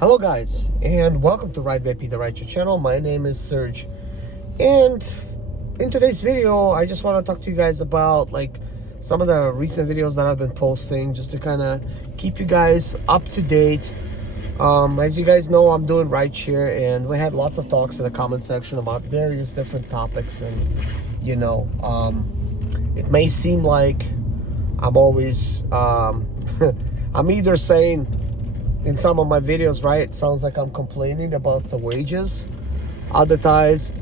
Hello guys, and welcome to Ride VIP, the Ride Your channel. My name is Serge, and in today's video I just want to talk to you guys about some of the recent videos that I've been posting, just to kind of keep you guys up to date. As you guys know, I'm doing rideshare, and we had lots of talks in the comment section about various different topics, and it may seem like I'm always I'm either saying in some of my videos, right, it sounds like I'm complaining about the wages. Other times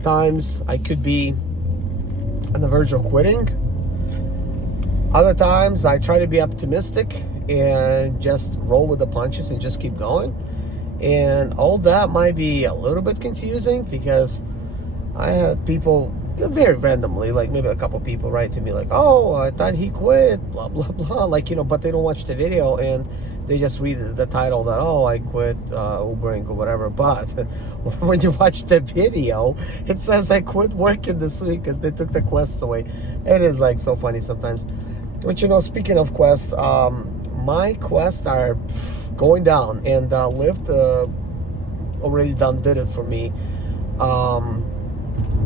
I could be on the verge of quitting. Other times I try to be optimistic and just roll with the punches and just keep going. And all that might be a little bit confusing, because I had people very randomly, like maybe a couple people write to me like, oh, I thought he quit, blah blah blah, but they don't watch the video and they just read the title that, oh, I quit Ubering or whatever. But when you watch the video, it says I quit working this week because they took the Quest away. It is so funny sometimes. But speaking of Quest, my Quests are going down, and Lyft already did it for me.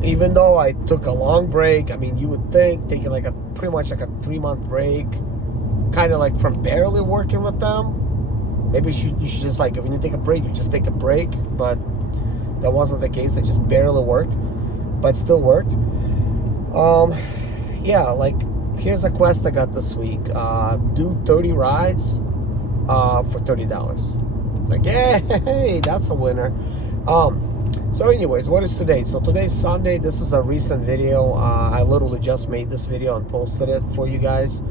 Even though I took a long break, I mean, you would think taking pretty much a 3-month break, kind of from barely working with them, maybe you should just if you take a break, you just take a break. But that wasn't the case. It just barely worked, but still worked. Yeah, here's a Quest I got this week. Do 30 rides for $30. Hey, that's a winner. So anyways, what is today? So today's Sunday. This is a recent video. I literally just made this video and posted it for you guys.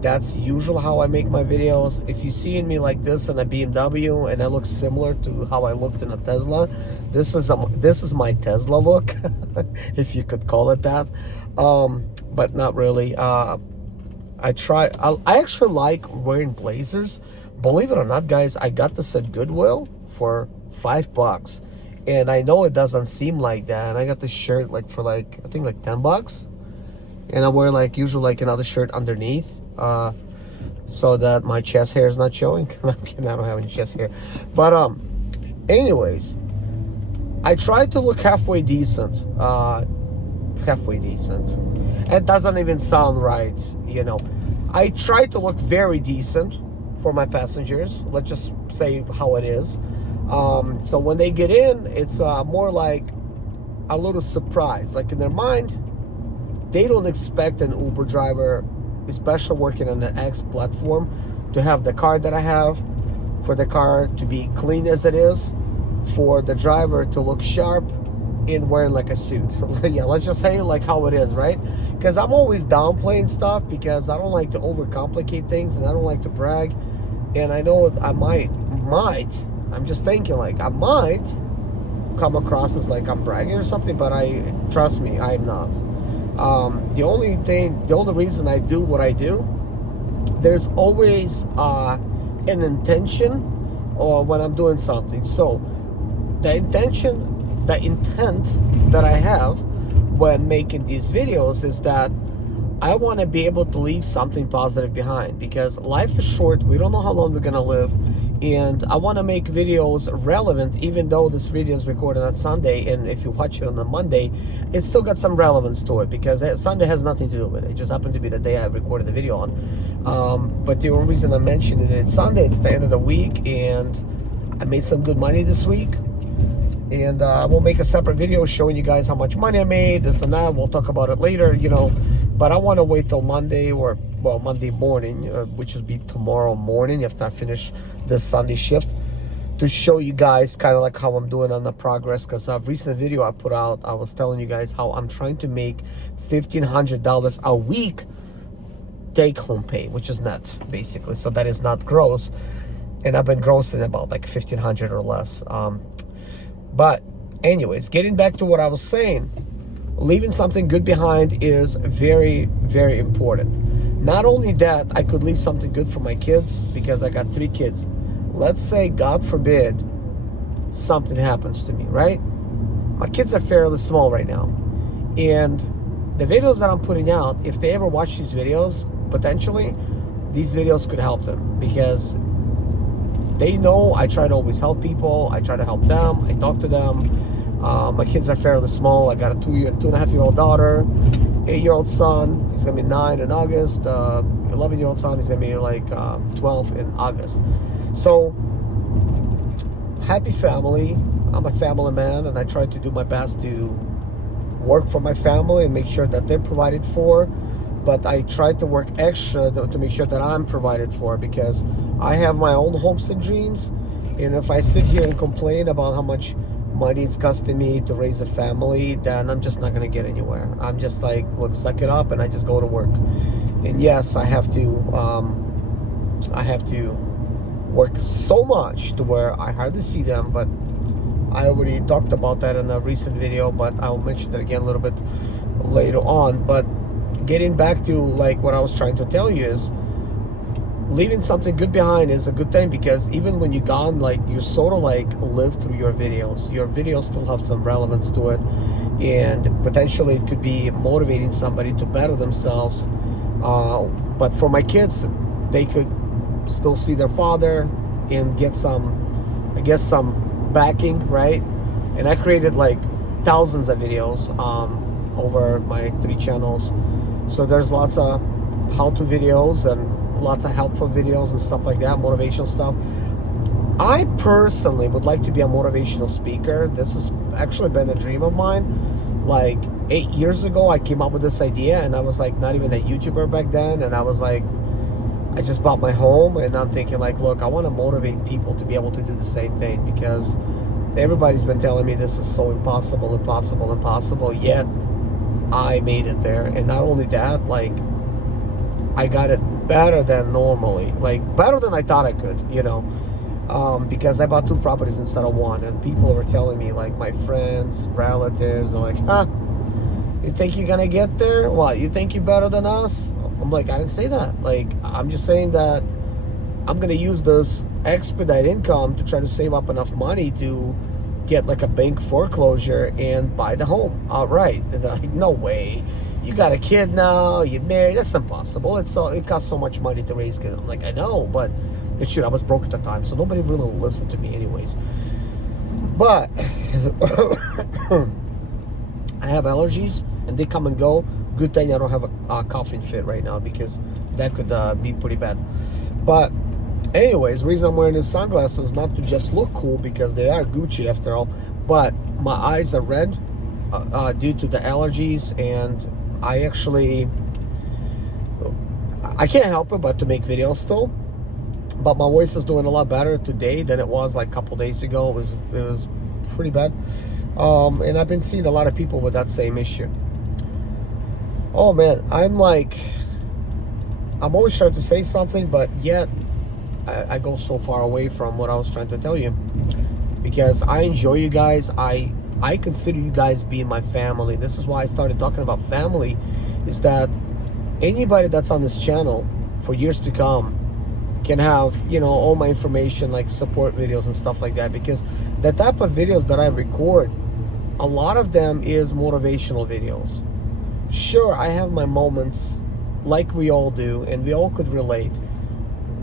That's usually how I make my videos. If you see me like this in a BMW and I look similar to how I looked in a Tesla, this is my Tesla look, if you could call it that. But not really. I actually like wearing blazers. Believe it or not, guys, I got this at Goodwill for $5. And I know it doesn't seem like that. And I got this shirt for I think $10. And I wear usually another shirt underneath, so that my chest hair is not showing. I'm kidding, I don't have any chest hair. But anyways, I try to look halfway decent. It doesn't even sound right, I try to look very decent for my passengers. Let's just say how it is. So when they get in, it's more like a little surprise. In their mind, they don't expect an Uber driver, especially working on an X platform, to have the car that I have, for the car to be clean as it is, for the driver to look sharp in wearing a suit. Yeah, let's just say how it is, right? Because I'm always downplaying stuff, because I don't like to overcomplicate things, and I don't like to brag. And I know I might, I'm just thinking I might come across as I'm bragging or something, but trust me, I'm not. The only reason I do what I do, there's always an intention, or when I'm doing something. So the intent that I have when making these videos is that I want to be able to leave something positive behind, because life is short. We don't know how long we're gonna live. And I want to make videos relevant, even though this video is recorded on Sunday, and if you watch it on the Monday, it's still got some relevance to it, because Sunday has nothing to do with it. It just happened to be the day I recorded the video on. But the only reason I mentioned it, it's Sunday, it's the end of the week, and I made some good money this week. And we'll make a separate video showing you guys how much money I made, this and that. We'll talk about it later, But I want to wait till Monday, or Monday morning, which will be tomorrow morning after I finish this Sunday shift, to show you guys kind of how I'm doing on the progress. Because a recent video I put out, I was telling you guys how I'm trying to make $1,500 a week take home pay, which is net, basically. So that is not gross, and I've been grossing about $1,500 or less. But anyways, getting back to what I was saying, leaving something good behind is very, very important. Not only that, I could leave something good for my kids, because I got 3 kids. Let's say, God forbid, something happens to me, right? My kids are fairly small right now. And the videos that I'm putting out, if they ever watch these videos, potentially, these videos could help them, because they know I try to always help people. I try to help them. I talk to them. My kids are fairly small. I got a 2.5-year-old daughter, 8-year-old son. He's gonna be 9 in August. 11-year-old son. He's gonna be like 12 in August. So happy family. I'm a family man, and I try to do my best to work for my family and make sure that they're provided for. But I try to work extra to make sure that I'm provided for, because I have my own hopes and dreams. And if I sit here and complain about how much money it's costing me to raise a family, then I'm just not going to get anywhere. I'm just like, look, suck it up, and I just go to work. And yes, I have to work so much to where I hardly see them, but I already talked about that in a recent video, but I'll mention that again a little bit later on. But getting back to like what I was trying to tell you is, leaving something good behind is a good thing, because even when you're gone, like, you sort of like live through your videos. Your videos still have some relevance to it, and potentially it could be motivating somebody to better themselves. But for my kids, they could still see their father and get some, I guess, some backing, right? And I created like thousands of videos over my 3 channels. So there's lots of how-to videos and lots of helpful videos and stuff like that, motivational stuff. I personally would like to be a motivational speaker. This has actually been a dream of mine. Like 8 years ago, I came up with this idea, and I was like not even a YouTuber back then. And I was like, I just bought my home, and I'm thinking like, look, I want to motivate people to be able to do the same thing, because everybody's been telling me this is so impossible, yet I made it there. And not only that, like, I got it better than normally, like better than I thought I could, you know, because I bought 2 properties instead of 1. And people were telling me, like my friends, relatives, are like, huh, you think you're gonna get there? What, you think you're better than us? I'm like, I didn't say that. Like, I'm just saying that I'm gonna use this expedite income to try to save up enough money to get like a bank foreclosure and buy the home outright. And they're like, no way, you got a kid now, you're married, that's impossible. It costs so much money to raise kids. I'm like, I know, but I was broke at the time, so nobody really listened to me anyways. But I have allergies, and they come and go. Good thing I don't have a coughing fit right now, because that could be pretty bad. But anyways, the reason I'm wearing these sunglasses is not to just look cool, because they are Gucci after all, but my eyes are red due to the allergies, and I can't help it but to make videos still. But my voice is doing a lot better today than it was like a couple days ago. It was pretty bad. And I've been seeing a lot of people with that same issue. Oh man, I'm always trying to say something, but yet I go so far away from what I was trying to tell you, because I enjoy you guys. I consider you guys being my family. This is why I started talking about family, is that anybody that's on this channel for years to come can have, you know, all my information, like support videos and stuff like that, because the type of videos that I record, a lot of them is motivational videos. Sure, I have my moments, like we all do, and we all could relate.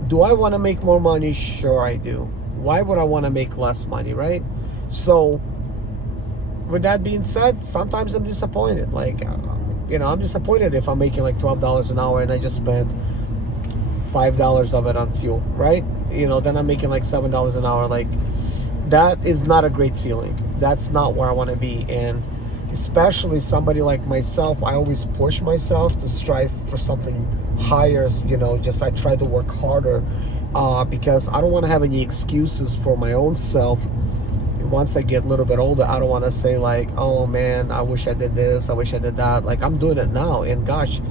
Do I want to make more money? Sure I do. Why would I want to make less money, right? So with that being said, sometimes I'm disappointed. Like, you know, I'm disappointed if I'm making like $12 an hour and I just spent $5 of it on fuel, right? You know, then I'm making like $7 an hour. Like, that is not a great feeling. That's not where I want to be. And especially somebody like myself, I always push myself to strive for something higher. You know, just I try to work harder because I don't want to have any excuses for my own self. Once I get a little bit older, I don't want to say like, oh man, I wish I did this, I wish I did that. Like, I'm doing it now, and gosh,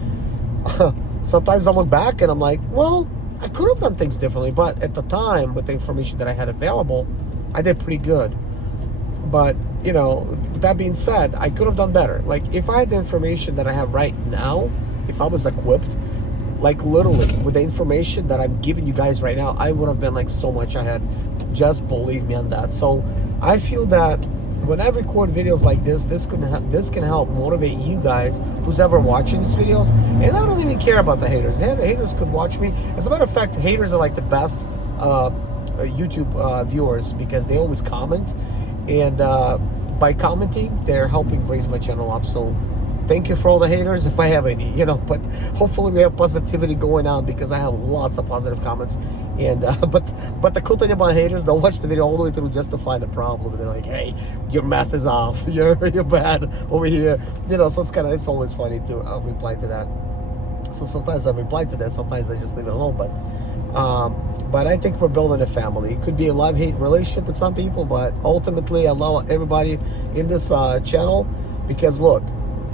sometimes I look back and I'm like, well, I could have done things differently, but at the time, with the information that I had available, I did pretty good. But, you know, with that being said, I could have done better. Like, if I had the information that I have right now, if I was equipped, like literally with the information that I'm giving you guys right now, I would have been like so much ahead. Just believe me on that. So I feel that when I record videos like this, this can help motivate you guys who's ever watching these videos. And I don't even care about the haters. Haters could watch me. As a matter of fact, haters are like the best YouTube viewers, because they always comment, and by commenting, they're helping raise my channel up. So thank you for all the haters, if I have any, but hopefully we have positivity going on, because I have lots of positive comments. And but the cool thing about haters, they'll watch the video all the way through just to find a problem. They're like, hey, your math is off, you're bad over here, so it's always funny to reply to that. So sometimes I reply to that, sometimes I just leave it alone. But I think we're building a family. It could be a love-hate relationship with some people, but ultimately I love everybody in this channel, because look,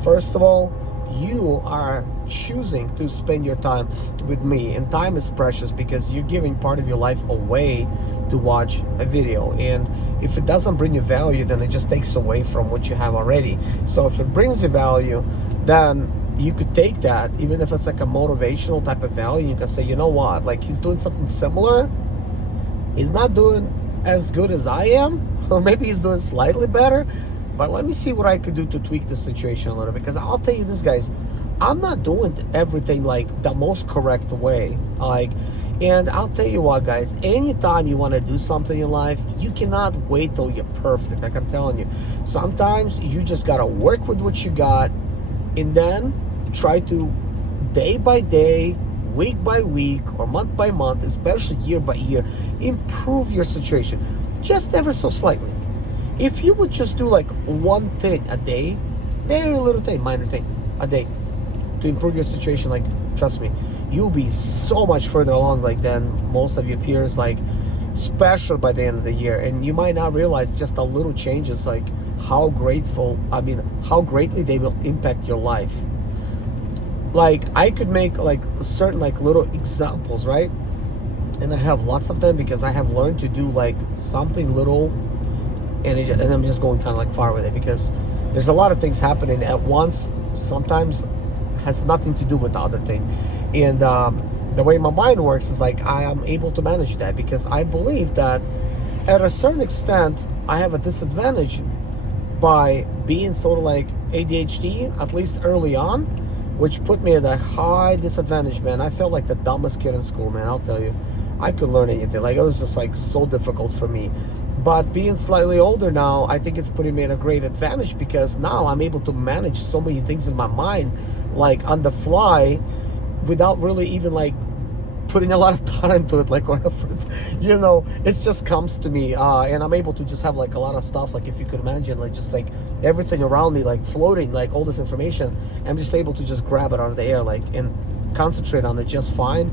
first of all, you are choosing to spend your time with me, and time is precious, because you're giving part of your life away to watch a video. And if it doesn't bring you value, then it just takes away from what you have already. So if it brings you value, then you could take that, even if it's like a motivational type of value. You can say, you know what, like, he's doing something similar, he's not doing as good as I am, or maybe he's doing slightly better, but let me see what I could do to tweak the situation a little bit. Because I'll tell you this, guys, I'm not doing everything like the most correct way. And I'll tell you what, guys, anytime you want to do something in life, you cannot wait till you're perfect. Like I'm telling you, sometimes you just got to work with what you got, and then try to, day by day, week by week, or month by month, especially year by year, improve your situation just ever so slightly. If you would just do like one thing a day, very little thing, minor thing a day, to improve your situation, like, trust me, you'll be so much further along like than most of your peers, like, especially by the end of the year. And you might not realize just a little changes, like how greatly they will impact your life. Like, I could make like certain like little examples, right? And I have lots of them, because I have learned to do like something little, and I'm just going kind of like far with it, because there's a lot of things happening at once. Sometimes has nothing to do with the other thing. And the way my mind works is like I am able to manage that, because I believe that at a certain extent I have a disadvantage by being sort of like ADHD, at least early on, which put me at a high disadvantage, man. I felt like the dumbest kid in school, man. I'll tell you, I could learn anything. Like, it was just like so difficult for me. But being slightly older now, I think it's putting me at a great advantage, because now I'm able to manage so many things in my mind, like on the fly, without really even like putting a lot of time to it, like, or effort. It just comes to me, and I'm able to just have like a lot of stuff, like, if you could imagine, like, just like everything around me, like floating, like all this information. I'm just able to just grab it out of the air, like, and concentrate on it just fine.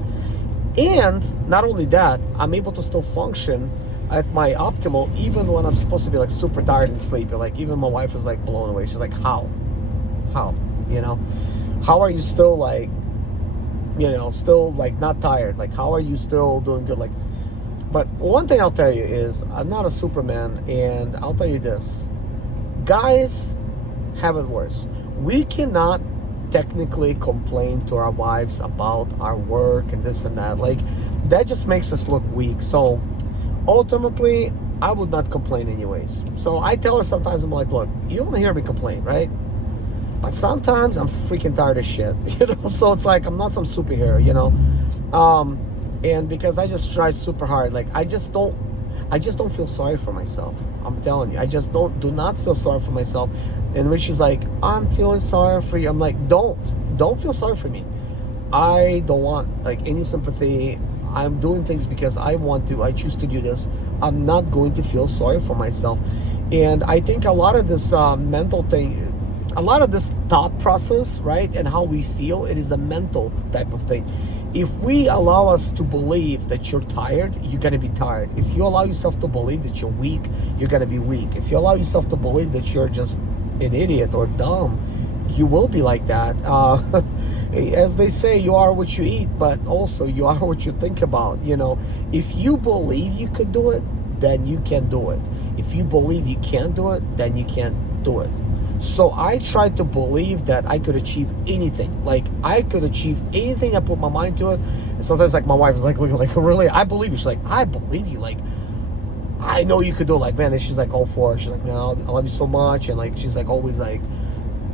And not only that, I'm able to still function at my optimal, even when I'm supposed to be like super tired and sleepy. Like, even my wife was like blown away. She's like, how are you still like, still like not tired? Like, how are you still doing good? Like, but one thing I'll tell you is I'm not a Superman, and I'll tell you this, guys have it worse. We cannot technically complain to our wives about our work and this and that. Like, that just makes us look weak. So ultimately, I would not complain anyways. So I tell her sometimes, I'm like, look, you don't hear me complain, right? But sometimes I'm freaking tired of shit, So it's like, I'm not some superhero, and because I just try super hard, like, I just don't feel sorry for myself. I'm telling you, I just do not feel sorry for myself. And when she's like, I'm feeling sorry for you, I'm like, don't feel sorry for me. I don't want like any sympathy. I'm doing things because I want to. I choose to do this. I'm not going to feel sorry for myself. And I think a lot of this mental thing, a lot of this thought process, right, and how we feel, it is a mental type of thing. If we allow us to believe that you're tired, you're going to be tired. If you allow yourself to believe that you're weak, you're going to be weak. If you allow yourself to believe that you're just an idiot or dumb, you will be like that. As they say, you are what you eat, but also you are what you think about. If you believe you could do it, then you can do it. If you believe you can't do it, then you can't do it. So I tried to believe that I could achieve anything. Like, I could achieve anything I put my mind to it. And sometimes, like, my wife is like looking like, really? I believe you. She's like, I believe you. Like, I know you could do it. Like, man. And she's like all for it. She's like, man, I love you so much. And like, she's like always like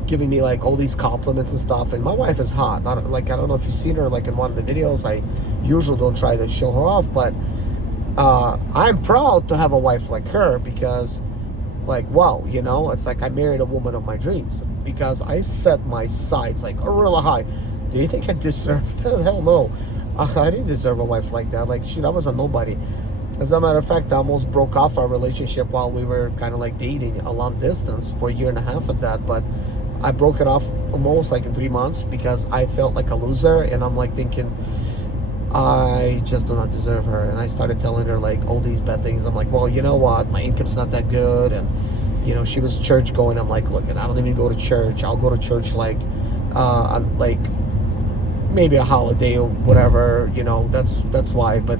giving me like all these compliments and stuff. And my wife is hot. I don't know if you've seen her like in one of the videos. I usually don't try to show her off, but I'm proud to have a wife like her because, like, wow, it's like I married a woman of my dreams because I set my sights like real high. Do you think I deserved it? Hell no. I didn't deserve a wife like that. Like, shoot, I was a nobody. As a matter of fact, I almost broke off our relationship while we were kind of like dating a long distance for a year and a half at that. But I broke it off almost like in 3 months because I felt like a loser. And I'm like thinking, I just do not deserve her. And I started telling her like all these bad things. I'm like, well, you know what? My income's not that good. And, she was church going. I'm like, look, and I don't even go to church. I'll go to church like maybe a holiday or whatever, that's why. But,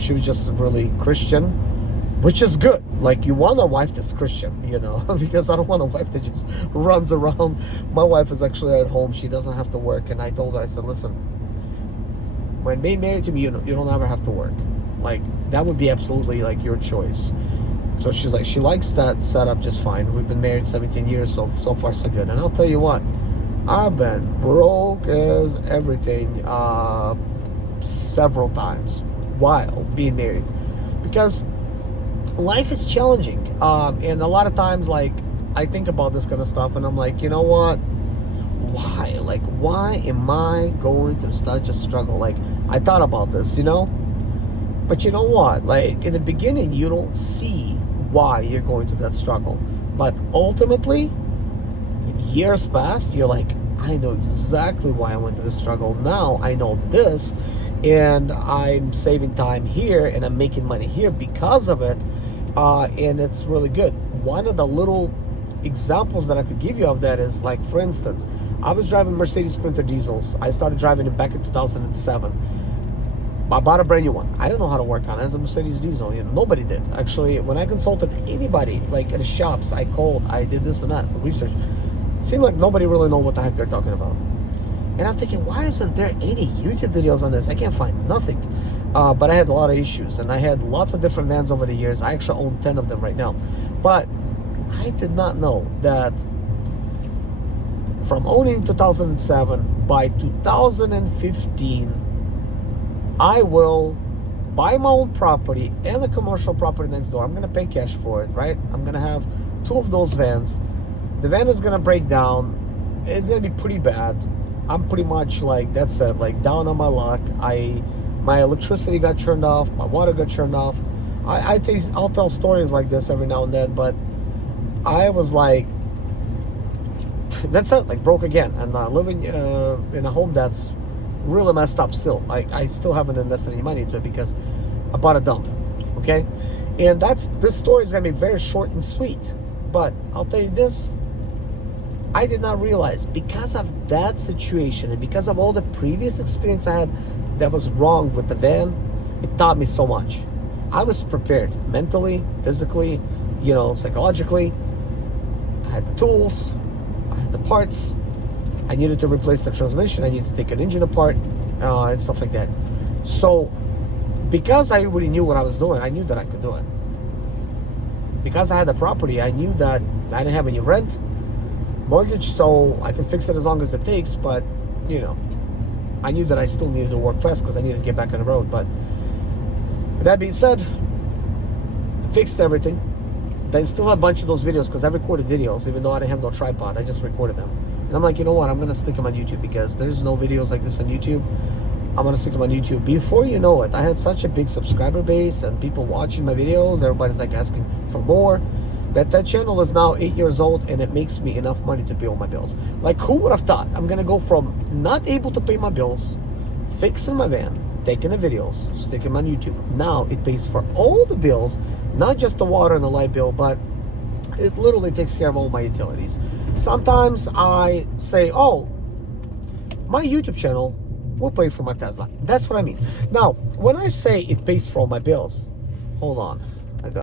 she was just really Christian, which is good. Like, you want a wife that's Christian, because I don't want a wife that just runs around. My wife is actually at home. She doesn't have to work. And I told her, I said, listen, when being married to me, you don't ever have to work. Like, that would be absolutely like your choice. So she's like, she likes that setup just fine. We've been married 17 years, so far so good. And I'll tell you what, I've been broke as everything several times while being married because life is challenging. And a lot of times, like, I think about this kind of stuff and I'm like, you know what? Why? Like, why am I going through such a struggle? Like, I thought about this, But you know what? Like, in the beginning, you don't see why you're going through that struggle. But ultimately, years past, you're like, I know exactly why I went through the struggle. Now I know this, and I'm saving time here, and I'm making money here because of it. And it's really good. One of the little examples that I could give you of that is, like, for instance, I was driving Mercedes Sprinter diesels. I started driving them back in 2007. I bought a brand new one. I didn't know how to work on it. It's a Mercedes diesel. Nobody did. Actually, when I consulted anybody, like at the shops, I called, I did this and that, research. It seemed like nobody really know what the heck they're talking about. And I'm thinking, why isn't there any YouTube videos on this? I can't find nothing. But I had a lot of issues, and I had lots of different vans over the years. I actually own 10 of them right now. But I did not know that from owning 2007, by 2015, I will buy my own property and a commercial property next door. I'm going to pay cash for it, right? I'm going to have 2 of those vans. The van is going to break down. It's going to be pretty bad. I'm pretty much like, that's it, like down on my luck. My electricity got turned off. My water got turned off. I'll tell stories like this every now and then, but I was like, that's it, like broke again. And living in a home that's really messed up still. I still haven't invested any money into it because I bought a dump. Okay, and this story is gonna be very short and sweet, but I'll tell you this, I did not realize, because of that situation and because of all the previous experience I had that was wrong with the van, it taught me so much. I was prepared mentally, physically, psychologically. I had the tools, I had the parts. I needed to replace the transmission. I needed to take an engine apart and stuff like that. So because I already knew what I was doing, I knew that I could do it. Because I had the property, I knew that I didn't have any rent, mortgage, so I can fix it as long as it takes. But, I knew that I still needed to work fast because I needed to get back on the road. But with that being said, I fixed everything. Then still have a bunch of those videos because I recorded videos, even though I didn't have no tripod. I just recorded them. And I'm like, you know what? I'm going to stick them on YouTube because there's no videos like this on YouTube. I'm going to stick them on YouTube. Before you know it, I had such a big subscriber base and people watching my videos. Everybody's like asking for more. That channel is now 8 years old and it makes me enough money to pay all my bills. Like, who would have thought I'm going to go from not able to pay my bills, fixing my van, taking the videos, sticking them on YouTube. Now it pays for all the bills, not just the water and the light bill, but it literally takes care of all my utilities. Sometimes I say, oh, my YouTube channel will pay for my Tesla. That's what I mean. Now, when I say it pays for all my bills, hold on.